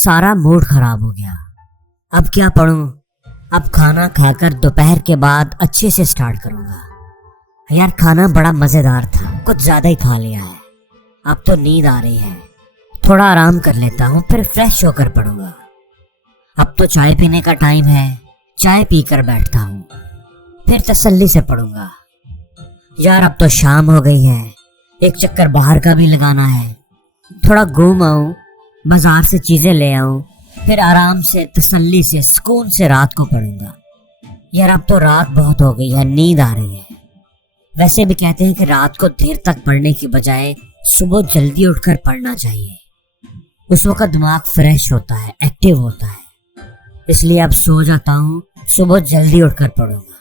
सारा मूड खराब हो गया। अब क्या पढूं? अब खाना खाकर दोपहर के बाद अच्छे से स्टार्ट करूंगा। यार खाना बड़ा मजेदार था, कुछ ज्यादा ही खा लिया है। अब तो नींद आ रही है, थोड़ा आराम कर लेता हूँ, फिर फ्रेश होकर पढ़ूंगा। अब तो चाय पीने का टाइम है, चाय पीकर बैठता हूँ, फिर तसल्ली से पढ़ूंगा। यार अब तो शाम हो गई है, एक चक्कर बाहर का भी लगाना है। थोड़ा घूम आऊं, बाजार से चीजें ले आऊं, फिर आराम से तसल्ली से सुकून से रात को पढ़ूंगा। यार अब तो रात बहुत हो गई है, नींद आ रही है। वैसे भी कहते हैं कि रात को देर तक पढ़ने की बजाय सुबह जल्दी उठकर पढ़ना चाहिए। उस वक्त दिमाग फ्रेश होता है, एक्टिव होता है। इसलिए अब सो जाता हूँ, सुबह जल्दी उठकर पढ़ूंगा।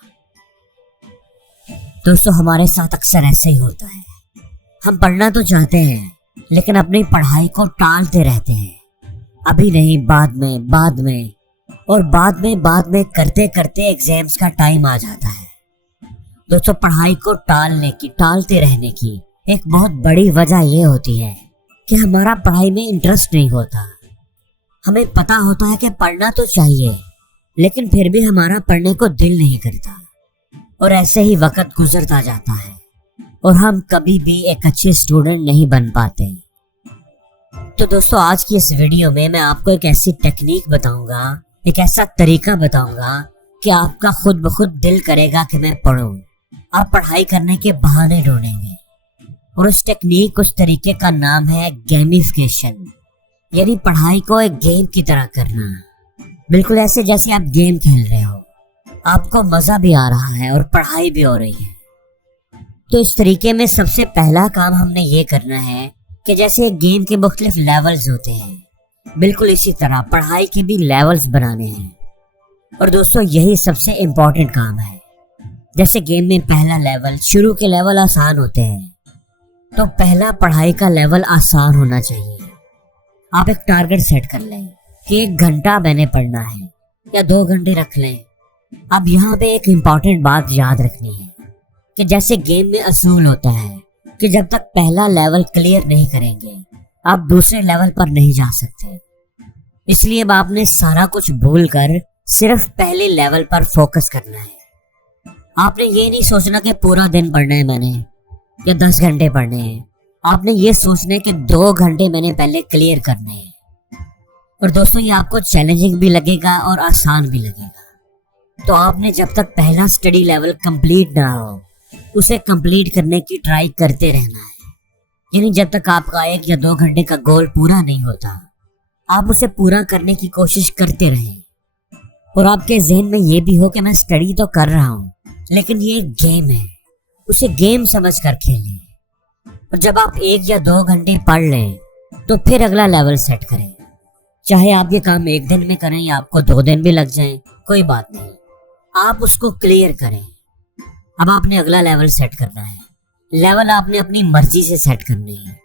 दोस्तों हमारे साथ अक्सर ऐसे ही होता है, हम पढ़ना तो चाहते हैं लेकिन अपनी पढ़ाई को टालते रहते हैं। अभी नहीं, बाद में और बाद में करते करते एग्जाम्स का टाइम आ जाता है। दोस्तों पढ़ाई को टालते रहने की एक बहुत बड़ी वजह यह होती है कि हमारा पढ़ाई में इंटरेस्ट नहीं होता। हमें पता होता है कि पढ़ना तो चाहिए, लेकिन फिर भी हमारा पढ़ने को दिल नहीं करता और ऐसे ही वक्त गुजरता जाता है और हम कभी भी एक अच्छे स्टूडेंट नहीं बन पाते। तो दोस्तों आज की इस वीडियो में मैं आपको एक ऐसी टेक्निक बताऊंगा, एक ऐसा तरीका बताऊंगा कि आपका खुद ब खुद दिल करेगा कि मैं पढूं। आप पढ़ाई करने के बहाने ढूंढेंगे और उस टेक्निक, उस तरीके का नाम है गेमिफिकेशन, यानी पढ़ाई को एक गेम की तरह करना। बिल्कुल ऐसे जैसे आप गेम खेल रहे हो, आपको मजा भी आ रहा है और पढ़ाई भी हो रही है। तो इस तरीके में सबसे पहला काम हमने ये करना है कि जैसे एक गेम के मुख्तलिफ लेवल्स होते हैं, बिल्कुल इसी तरह पढ़ाई के भी लेवल्स बनाने हैं। और दोस्तों यही सबसे इम्पोर्टेंट काम है। जैसे गेम में पहला लेवल, शुरू के लेवल आसान होते हैं, तो पहला पढ़ाई का लेवल आसान होना चाहिए। आप एक टारगेट सेट कर लें कि 1 घंटा मैंने पढ़ना है या 2 घंटे रख लें। अब यहाँ पे एक इम्पॉर्टेंट बात याद रखनी है कि जैसे गेम में असूल होता है कि जब तक पहला लेवल क्लियर नहीं करेंगे आप दूसरे लेवल पर नहीं जा सकते। इसलिए अब आपने सारा कुछ भूल कर सिर्फ पहले लेवल पर फोकस करना है। आपने ये नहीं सोचना कि पूरा दिन पढ़ना है मैंने या 10 घंटे पढ़ने हैं। आपने ये सोचना है कि 2 घंटे मैंने पहले क्लियर करने हैं। और दोस्तों ये आपको चैलेंजिंग भी लगेगा और आसान भी लगेगा। तो आपने जब तक पहला स्टडी लेवल कंप्लीट ना हो उसे कंप्लीट करने की ट्राई करते रहना है। यानी जब तक आपका 1 या 2 घंटे का गोल पूरा नहीं होता आप उसे पूरा करने की कोशिश करते रहें। और आपके जहन में ये भी हो कि मैं स्टडी तो कर रहा हूँ लेकिन ये एक गेम है, उसे गेम समझ कर खेलें। और जब आप 1 या 2 घंटे पढ़ लें तो फिर अगला लेवल सेट करें। चाहे आप ये काम 1 दिन में करें या आपको 2 दिन भी लग जाएं, कोई बात नहीं, आप उसको क्लियर करें। अब आपने अगला लेवल सेट करना है। लेवल आपने अपनी मर्जी से सेट करने हैं।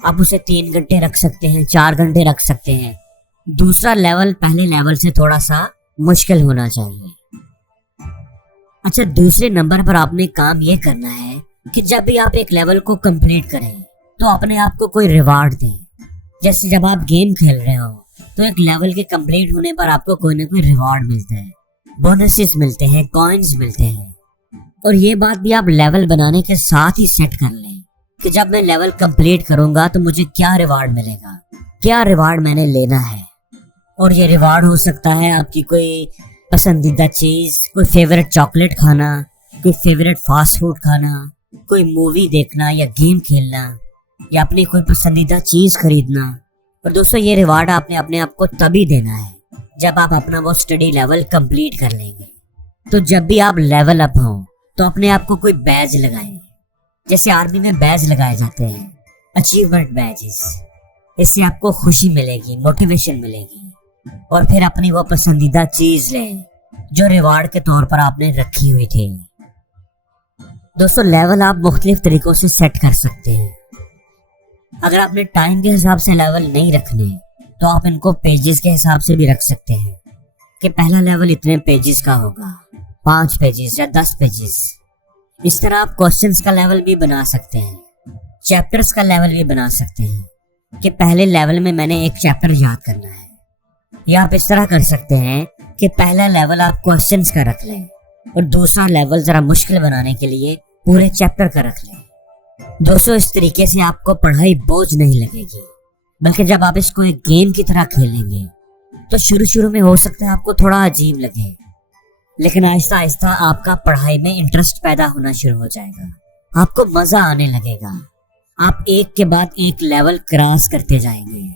आप उसे 3 घंटे रख सकते हैं, 4 घंटे रख सकते हैं। दूसरा लेवल पहले लेवल से थोड़ा सा मुश्किल होना चाहिए। अच्छा, दूसरे नंबर पर आपने काम ये करना है कि जब भी आप एक लेवल को कंप्लीट करें तो अपने आप को कोई रिवार्ड दें। जैसे जब आप गेम खेल रहे हो तो एक लेवल के कंप्लीट होने पर आपको कोई ना कोई रिवार्ड मिलता है, बोनसेस मिलते हैं, कॉइन्स मिलते हैं। और ये बात भी आप लेवल बनाने के साथ ही सेट कर लें कि जब मैं लेवल कंप्लीट करूंगा तो मुझे क्या रिवार्ड मिलेगा, क्या रिवार्ड मैंने लेना है। और ये रिवार्ड हो सकता है आपकी कोई पसंदीदा चीज, कोई फेवरेट चॉकलेट खाना, कोई फेवरेट फास्ट फूड खाना, कोई मूवी देखना या गेम खेलना या अपनी कोई पसंदीदा चीज खरीदना। और दोस्तों ये रिवार्ड आपने अपने आप को तभी देना है जब आप अपना वो स्टडी लेवल कंप्लीट कर लेंगे। तो जब भी आप लेवल अप हो तो अपने आप को कोई बैज लगाएं। जैसे आर्मी में बैज लगाए जाते हैं, अचीवमेंट बैजेस। इससे आपको खुशी मिलेगी, मोटिवेशन मिलेगी और फिर अपनी वो पसंदीदा चीज लें जो रिवार्ड के तौर पर आपने रखी हुई थी। दोस्तों लेवल आप मुख्तलिफ तरीकों से सेट कर सकते हैं। अगर आपने टाइम के हिसाब से लेवल नहीं रखने तो आप इनको पेजेस के हिसाब से भी रख सकते हैं कि पहला लेवल इतने पेजेस का होगा, 5 पेजेस या 10 पेजेस। इस तरह आप क्वेश्चंस का लेवल भी बना सकते हैं, चैप्टर्स का लेवल भी बना सकते हैं कि पहले लेवल में मैंने एक चैप्टर याद करना है, या आप इस तरह कर सकते हैं कि पहला लेवल आप क्वेश्चंस का रख लें और दूसरा लेवल जरा मुश्किल बनाने के लिए पूरे चैप्टर का रख लें। दोस्तों, इस तरीके से आपको पढ़ाई बोझ नहीं लगेगी, बल्कि जब आप इसको एक गेम की तरह खेलेंगे तो शुरू शुरू में हो सकता है आपको थोड़ा अजीब लगे, लेकिन आहिस्ता आहिस्ता आपका पढ़ाई में इंटरेस्ट पैदा होना शुरू हो जाएगा। आपको मजा आने लगेगा। आप एक के बाद एक लेवल क्रॉस करते जाएंगे।